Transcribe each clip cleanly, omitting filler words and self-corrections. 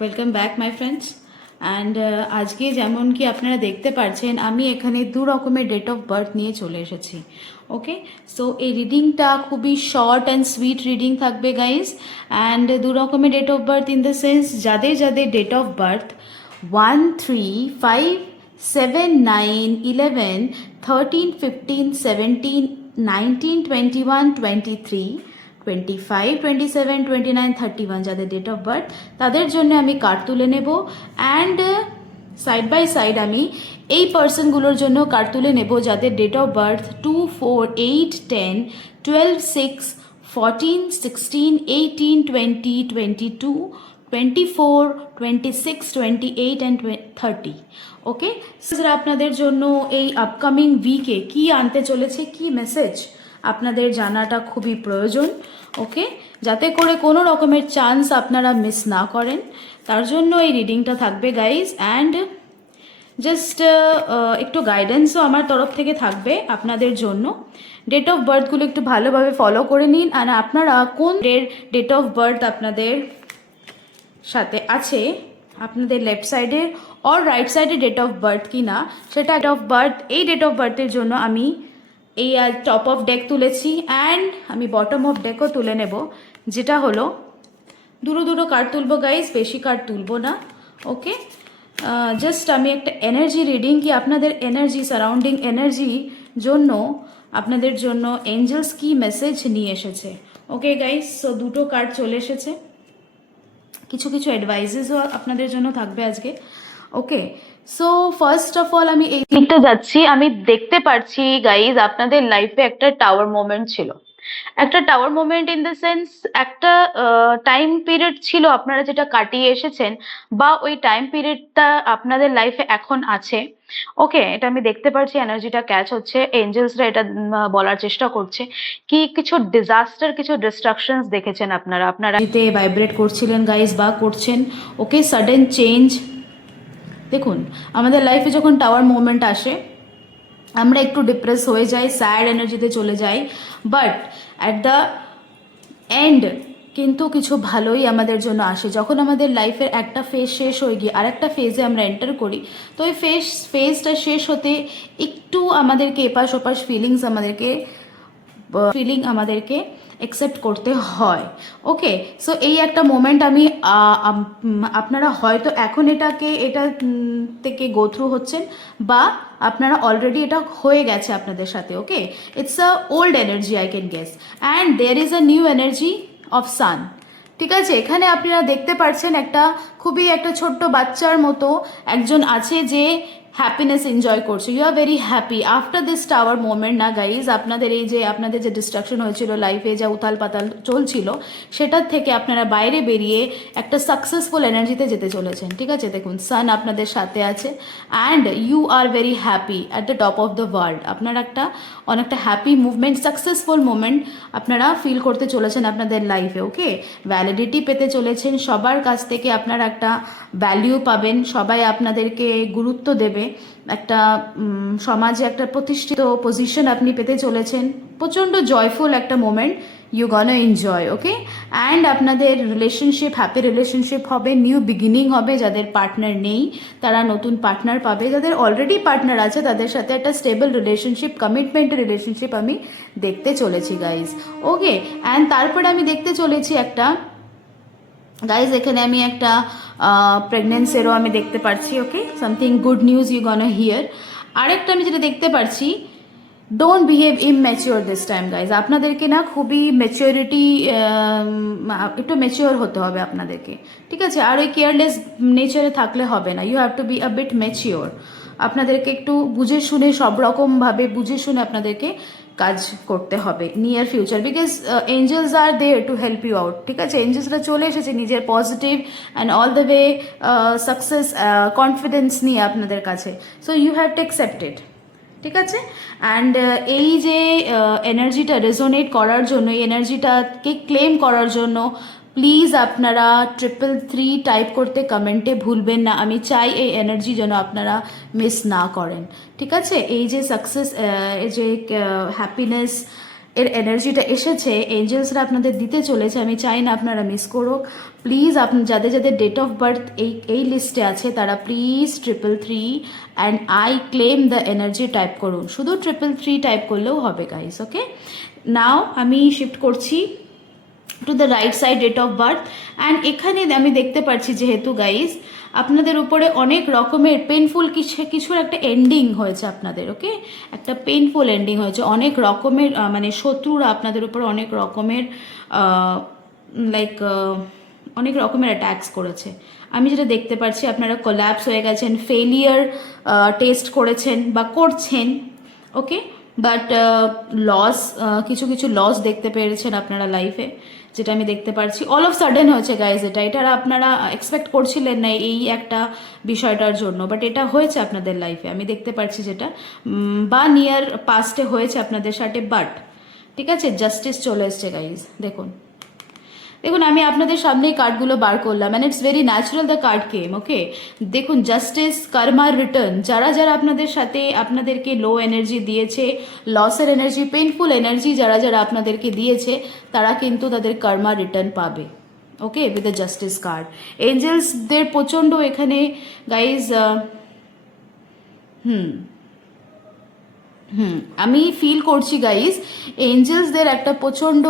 Welcome back my friends. And আজকে যেমন কি আপনারা দেখতে পাচ্ছেন, আমি এখানে দু রকমের ডেট অফ বার্থ নিয়ে চলে এসেছি। ওকে, সো এই রিডিংটা খুবই শর্ট অ্যান্ড সুইট রিডিং থাকবে গাইজ। অ্যান্ড দু রকমের date of birth in the sense, যাদের যাদের ডেট অফ বার্থ 1, 3, 5, 7, 9, 11, 13, 15, 17, 19, 21, 23, 25, 27, 29, 31 যাদের ডেট অফ বার্থ, তাদের জন্য আমি কার্ড তুলে নেব। অ্যান্ড সাইড বাই সাইড আমি এই পার্সনগুলোর জন্য কার্ড তুলে নেব যাদের date of birth 2, 4, 8, 10, 12, 6, 14, 16, 18, 20, 22, 24, 26, 28 and 30। Okay, sir আপনাদের জন্য এই আপকামিং উইকে কি আনতে চলেছে, কি মেসেজ আপনাদের জানাটা খুবই প্রয়োজন। ওকে, যাতে করে কোনো রকমের চান্স আপনারা মিস না করেন, তার জন্য এই রিডিংটা থাকবে গাইজ। অ্যান্ড জাস্ট একটু গাইডেন্সও আমার তরফ থেকে থাকবে আপনাদের জন্য। ডেট অফ বার্থগুলো একটু ভালোভাবে ফলো করে নিন। আর আপনারা কোন ডেট অফ বার্থ আপনাদের সাথে আছে, আপনাদের লেফট সাইডে অর রাইট সাইডে ডেট অফ বার্থ কি না সেটা ডেট অফ বার্থ, এই ডেট অফ বার্থের জন্য আমি এই টপ অফ ডেক তুলেছি। অ্যান্ড আমি বটম অফ ডেকও তুলে নেব, যেটা হলো দুটো দুটো কার্ড তুলবো গাইজ, বেশি কার্ড তুলবো না। ওকে, জাস্ট আমি একটা এনার্জি রিডিং, কি আপনাদের এনার্জি, সারাউন্ডিং এনার্জি জন্য আপনাদের জন্য এঞ্জেলস কি মেসেজ নিয়ে এসেছে। ওকে গাইজ, সো দুটো কার্ড চলে এসেছে, কিছু কিছু অ্যাডভাইসেসও আপনাদের জন্য থাকবে আজকে। ওকে, সো ফার্স্ট অফ অল আমি এই দিকটা যাচ্ছি। আমি দেখতে পাচ্ছি গাইজ আপনাদের লাইফে একটা টাওয়ার মোমেন্ট ছিল, একটা tower moment in the sense একটা টাইম পিরিয়ড ছিল আপনারা যেটা কাটিয়ে এসেছেন, বা ওই টাইম পিরিয়ডটা আপনাদের লাইফে এখন আছে। ওকে, এটা আমি দেখতে পাচ্ছি, এনার্জিটা ক্যাচ হচ্ছে, এঞ্জেলসরা এটা বলার চেষ্টা করছে কি কিছু ডিজাস্টার, কিছু ডিস্ট্রাকশনস দেখেছেন আপনারা, আপনারা ভাইব্রেট করছিলেন গাইজ বা করছেন। ওকে, সাডেন চেঞ্জ। দেখুন, আমাদের লাইফে যখন টাওয়ার মোমেন্ট আসে আমরা একটু ডিপ্রেস হয়ে যাই, স্যাড এনার্জিতে চলে যাই, বাট অ্যাট দ্য এন্ড কিন্তু কিছু ভালোই আমাদের জন্য আসে। যখন আমাদের লাইফের একটা ফেজ শেষ হয়ে গিয়ে আর একটা ফেজে আমরা এন্টার করি, তো ওই ফেজটা শেষ হতে একটু আমাদেরকে এপাশ ওপাশ আমাদেরকে অ্যাকসেপ্ট করতে হয়। ওকে, সো এই একটা মোমেন্ট আমি আপনারা হয়তো এখন এটা থেকে গো থ্রু হচ্ছেন, বা আপনারা অলরেডি এটা হয়ে গেছে আপনাদের সাথে। Okay, it's a old energy I can guess, and there is a new energy of sun. ঠিক আছে, এখানে আপনারা দেখতে পাচ্ছেন একটা খুবই একটা ছোট্ট বাচ্চার মতো একজন আছে যে হ্যাপিনেস এনজয় করছে। You are very happy after this tower moment না গাইজ। আপনাদের যে ডিস্ট্রাকশন হয়েছিল লাইফে, যা উথাল পাতাল চলছিল, সেটার থেকে আপনারা বাইরে বেরিয়ে একটা সাকসেসফুল এনার্জিতে যেতে চলেছেন। ঠিক আছে, দেখুন সান আপনাদের সাথে আছে and you are very happy at the top of the world. আপনারা অনেকটা হ্যাপি মুভমেন্ট, সাকসেসফুল মুভমেন্ট আপনারা ফিল করতে চলেছেন আপনাদের লাইফে। ওকে, ভ্যালিডিটি পেতে চলেছেন, সবার কাছ থেকে আপনারা একটা ভ্যালিউ পাবেন, সবাই আপনাদেরকে গুরুত্ব দেবে, একটা সমাজে একটা প্রতিষ্ঠিত পজিশন আপনি পেতে চলেছেন। প্রচণ্ড জয়ফুল একটা moment you gonna enjoy. Okay, and আপনাদের রিলেশনশিপ হ্যাপি রিলেশনশিপ হবে, নিউ বিগিনিং হবে। যাদের পার্টনার নেই তারা নতুন পার্টনার পাবে, যাদের অলরেডি পার্টনার আছে তাদের সাথে একটা স্টেবল রিলেশনশিপ, কমিটমেন্টের রিলেশনশিপ আমি দেখতে চলেছি গাইজ। ওকে, অ্যান্ড তারপরে আমি দেখতে চলেছি একটা গাইজ, এখানে আমি একটা প্রেগনেন্সিরও আমি দেখতে পাচ্ছি। Okay, something good news you gonna hear. আরেকটা আমি যেটা দেখতে পাচ্ছি, don't behave immature this time guys. আপনাদেরকে না খুবই ম্যাচিওরিটি, একটু ম্যাচিওর হতে হবে আপনাদেরকে। ঠিক আছে, আর ওই কেয়ারলেস নেচারে থাকলে হবে না, you have to be a bit mature. আপনাদেরকে একটু বুঝে শুনে, সব রকমভাবে বুঝে শুনে আপনাদেরকে কাজ করতে হবে near future, because angels are there to help you out. ঠিক আছে, এঞ্জেলসরা চলে এসেছে নিজের positive and all the way success confidence নিয়ে আপনাদের কাছে। So you have to accept it. ঠিক আছে, অ্যান্ড এই যে এনার্জিটা রেজোনেট করার জন্য, এই এনার্জিটাকে ক্লেম করার জন্য প্লিজ আপনারা 333 টাইপ করতে কমেন্টে ভুলবেন না। আমি চাই এই এনার্জি যেন আপনারা মিস না করেন। ঠিক আছে, এই যে সাকসেস, এই যে হ্যাপিনেস, এর এনার্জিটা এসেছে, এঞ্জেলসরা আপনাদের দিতে চলেছে, আমি চাই না আপনারা মিস করুক। প্লিজ আপনি যাদের যাদের ডেট অফ বার্থ এই লিস্টে আছে তারা please 333 and I claim the energy type করুন। শুধু 333 টাইপ করলেও হবে গাইস। ওকে, নাও আমি শিফট করছি to the right side date of birth. And এখানে আমি দেখতে পাচ্ছি যেহেতু গাইস আপনাদের উপরে অনেক রকমের পেনফুল কিছুর একটা এন্ডিং হয়েছে আপনাদের। ওকে, একটা পেনফুল এন্ডিং হয়েছে, অনেক রকমের মানে শত্রুরা আপনাদের উপরে অনেক রকমের লাইক অনেক রকমের অ্যাট্যাক্স করেছে। আমি যেটা দেখতে পাচ্ছি আপনারা কোল্যাপস হয়ে গেছেন, ফেলিয়ার টেস্ট করেছেন বা করছেন। ওকে, বাট লস কিছু কিছু লস দেখতে পেরেছেন আপনারা লাইফে, যেটা আমি দেখতে পাচ্ছি অল অফ সাডেন হয়েছে গাইজ। এটা আপনারা এক্সপেক্ট করছিলেন না এই একটা বিষয়টার জন্য, বাট এটা হয়েছে আপনাদের লাইফে আমি দেখতে পাচ্ছি, যেটা বা নিয়ার পাস্টে হয়েছে আপনাদের সাথে। বাট ঠিক আছে, জাস্টিস চলে এসছে গাইজ। দেখুন দেখুন আমি আপনাদের সামনেই কার্ডগুলো বার করলাম and it's very natural the card came. Okay, দেখুন জাস্টিস, কার্মার রিটার্ন, যারা যারা আপনাদের সাথে আপনাদেরকে লো এনার্জি দিয়েছে, লসের এনার্জি, পেইনফুল এনার্জি যারা যারা আপনাদেরকে দিয়েছে, তারা কিন্তু তাদের কার্মা রিটার্ন পাবে। ওকে, উইথ দ্য জাস্টিস কার্ড এঞ্জেলসদের প্রচণ্ড এখানে গাইজ আমি ফিল করছি গাইজ এঞ্জেলসদের একটা প্রচণ্ড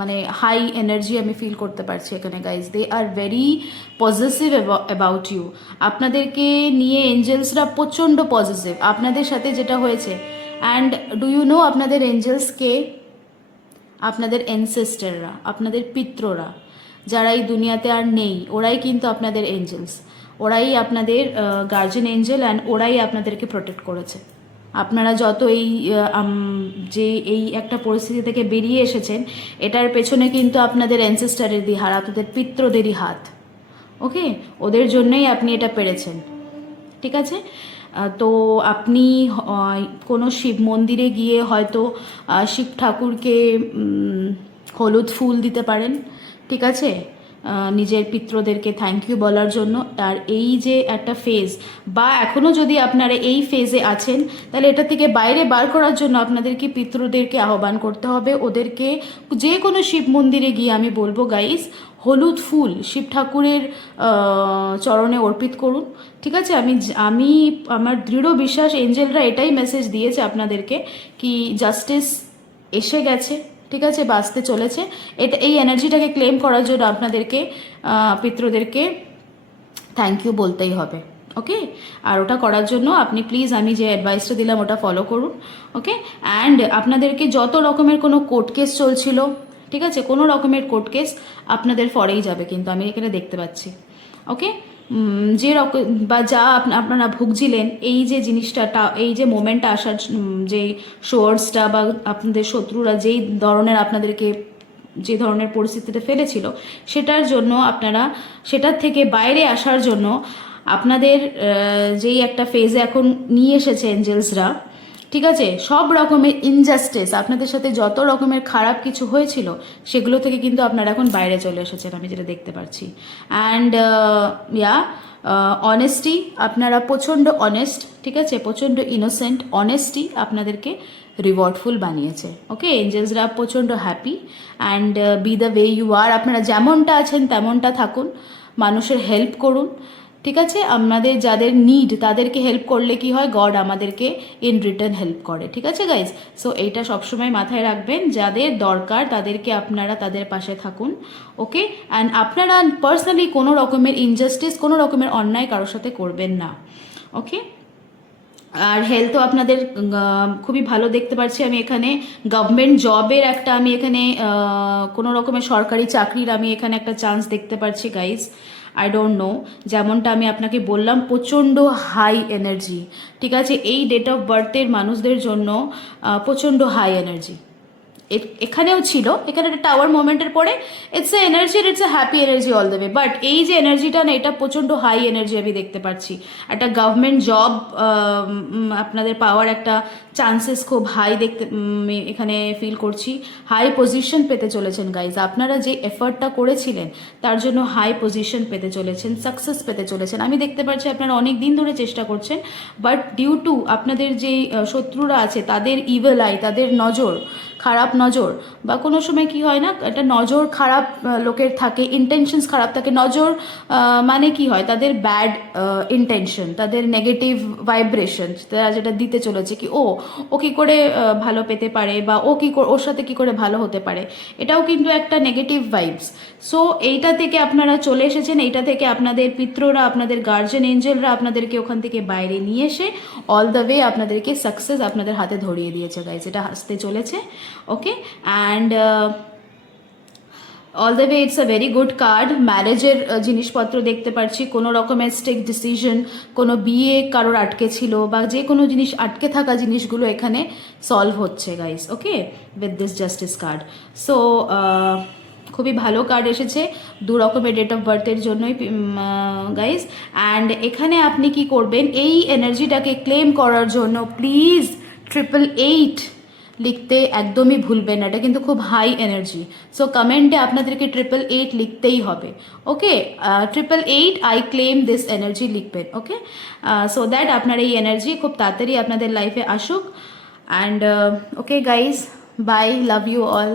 মানে হাই এনার্জি আমি ফিল করতে পারছি এখানে guys. They are very positive about you, আপনাদেরকে নিয়ে এঞ্জেলসরা প্রচণ্ড পজিটিভ আপনাদের সাথে যেটা হয়েছে। অ্যান্ড ডু ইউ নো আপনাদের এঞ্জেলসকে, আপনাদের এনসেস্টাররা, আপনাদের পিত্ররা যারা এই দুনিয়াতে আর নেই, ওরাই কিন্তু আপনাদের এঞ্জেলস, ওরাই আপনাদের গার্জিয়ান এঞ্জেল অ্যান্ড ওরাই আপনাদেরকে প্রোটেক্ট করেছে। আপনারা যত যে এই একটা পরিস্থিতি থেকে বেরিয়ে এসেছেন, এটার পেছনে কিন্তু আপনাদের অ্যানসেস্টারেরই হাত, আপনাদের পিতৃদেরই হাত। ওকে, ওদের জন্যই আপনি এটা পেরেছেন। ঠিক আছে, তো আপনি কোনো শিব মন্দিরে গিয়ে হয়তো শিব ঠাকুরকে হলুদ ফুল দিতে পারেন। ঠিক আছে, নিজের পিতৃদেরকে থ্যাংক ইউ বলার জন্য। আর এই যে একটা ফেজ, বা এখনও যদি আপনারা এই ফেজে আছেন, তাহলে এটা থেকে বাইরে বার করার জন্য আপনাদেরকে পিতৃদেরকে আহ্বান করতে হবে। ওদেরকে যে কোনো শিব মন্দিরে গিয়ে আমি বলবো গাইস, হলুদ ফুল শিব ঠাকুরের চরণে অর্পিত করুন। ঠিক আছে, আমি আমার দৃঢ় বিশ্বাস এঞ্জেলরা এটাই মেসেজ দিয়েছে আপনাদেরকে কি জাস্টিস এসে গেছে। ঠিক আছে, বাঁচতে চলেছে। এই এনার্জিটাকে ক্লেম করার জন্য আপনাদেরকে পিতৃদেরকে থ্যাংক ইউ বলতেই হবে। ওকে, আর ওটা করার জন্য আপনি প্লিজ আমি যে অ্যাডভাইসটা দিলাম ওটা ফলো করুন। ওকে, অ্যান্ড আপনাদেরকে যত রকমের কোনো কোর্ট কেস চলছিল, ঠিক আছে, কোনো রকমের কোর্ট কেস আপনাদের ফরেই যাবে কিন্তু আমি এখানে দেখতে পাচ্ছি। ওকে, যে রকম বা যা আপনারা ভুগছিলেন, এই যে জিনিসটা, এই যে মোমেন্টটা আসার, যে সোর্সটা বা আপনাদের শত্রুরা যেই ধরনের আপনাদেরকে যে ধরনের পরিস্থিতিতে ফেলেছিল, সেটার জন্য আপনারা সেটার থেকে বাইরে আসার জন্য আপনাদের যেই একটা ফেজে এখন নিয়ে এসেছে এঞ্জেলসরা। ঠিক আছে, সব রকমের ইনজাস্টিস, আপনাদের সাথে যত রকমের খারাপ কিছু হয়েছিল সেগুলো থেকে কিন্তু আপনারা এখন বাইরে চলে এসেছেন, আমি যেটা দেখতে পাচ্ছি। অ্যান্ড অনেস্টি, আপনারা প্রচণ্ড অনেস্ট। ঠিক আছে, প্রচণ্ড ইনোসেন্ট অনেস্টি আপনাদেরকে রিওয়ার্ডফুল বানিয়েছে। ওকে, এঞ্জেলসরা প্রচণ্ড happy and by the way you are, আপনারা যেমনটা আছেন তেমনটা থাকুন, মানুষের হেল্প করুন। ঠিক আছে, আমাদের যাদের নিড তাদেরকে হেল্প করলে কি হয়, গড আমাদেরকে ইন রিটার্ন হেল্প করে। ঠিক আছে গাইজ, সো এইটা সবসময় মাথায় রাখবেন, যাদের দরকার তাদেরকে আপনারা তাদের পাশে থাকুন। ওকে, অ্যান্ড আপনারা পার্সোনালি কোনো রকমের ইনজাস্টিস, কোনো রকমের অন্যায় কারোর সাথে করবেন না। ওকে, আর হেলথও আপনাদের খুবই ভালো দেখতে পাচ্ছি আমি এখানে। গভর্নমেন্ট জবের একটা আমি এখানে কোনো রকমের সরকারি চাকরির আমি এখানে একটা চান্স দেখতে পাচ্ছি গাইজ। আই ডোন্ট নো, যেমনটা আমি আপনাকে বললাম প্রচণ্ড হাই এনার্জি। ঠিক আছে, এই ডেট অফ বার্থের মানুষদের জন্য প্রচণ্ড হাই এনার্জি এখানেও ছিল। এখানে একটা টাওয়ার মোমেন্টের পরে it's a energy, it's a happy energy all the way. But এই যে এনার্জিটা না, এটা প্রচণ্ড হাই এনার্জি আমি দেখতে পাচ্ছি। একটা গভর্নমেন্ট জব আপনাদের পাওয়ার একটা চান্সেস খুব হাই দেখতে এখানে ফিল করছি। হাই পজিশন পেতে চলেছেন গাইজ, আপনারা যে এফার্টটা করেছিলেন তার জন্য হাই পজিশন পেতে চলেছেন, সাকসেস পেতে চলেছেন। আমি দেখতে পাচ্ছি আপনারা অনেক দিন ধরে চেষ্টা করছেন, বাট ডিউ টু আপনাদের যে শত্রুরা আছে তাদের ইভিল আই, তাদের নজর, খারাপ নজর, বা কোনো সময় কি হয় না, একটা নজর খারাপ লোকের থাকে, ইন্টেনশনস খারাপ থাকে। নজর মানে কি হয়, তাদের ব্যাড ইন্টেনশন, তাদের নেগেটিভ ভাইব্রেশন, তারা যেটা দিতে চলেছে কি ও কি করে ভালো পেতে পারে, বা ওর সাথে কি করে ভালো হতে পারে, এটাও কিন্তু একটা নেগেটিভ ভাইবস। সো এইটা থেকে আপনারা চলে এসেছেন, এইটা থেকে আপনাদের পিত্ররা, আপনাদের গার্জেন এঞ্জেলরা আপনাদেরকে ওখান থেকে বাইরে নিয়ে এসে অল দ্য ওয়ে আপনাদেরকে সাকসেস আপনাদের হাতে ধরিয়ে দিয়েছে গাইজ, এটা আসতে চলেছে। Okay, and all the way it's a very good card. ম্যারেজের জিনিসপত্র দেখতে পাচ্ছি, কোনো রকমের স্টেক ডিসিশন, কোনো বিয়ে কারোর আটকে ছিল, বা যে কোনো জিনিস আটকে থাকা জিনিসগুলো এখানে সলভ হচ্ছে guys. Okay, with this justice card. So খুবই ভালো কার্ড এসেছে দু রকমের ডেট অফ বার্থের জন্যই গাইস। অ্যান্ড এখানে আপনি কি করবেন, এই এনার্জিটাকে ক্লেম করার জন্য প্লিজ 888 লিখতে একদমই ভুলবেন না, এটা কিন্তু খুব হাই এনার্জি। সো কমেন্টে আপনাদেরকে 888 লিখতেই হবে। ওকে, 888 আই ক্লেম দিস এনার্জি লিখবেন। ওকে, সো দ্যাট আপনার এই এনার্জি খুব তাড়াতাড়ি আপনাদের লাইফে আসুক। And okay guys, bye, love you all.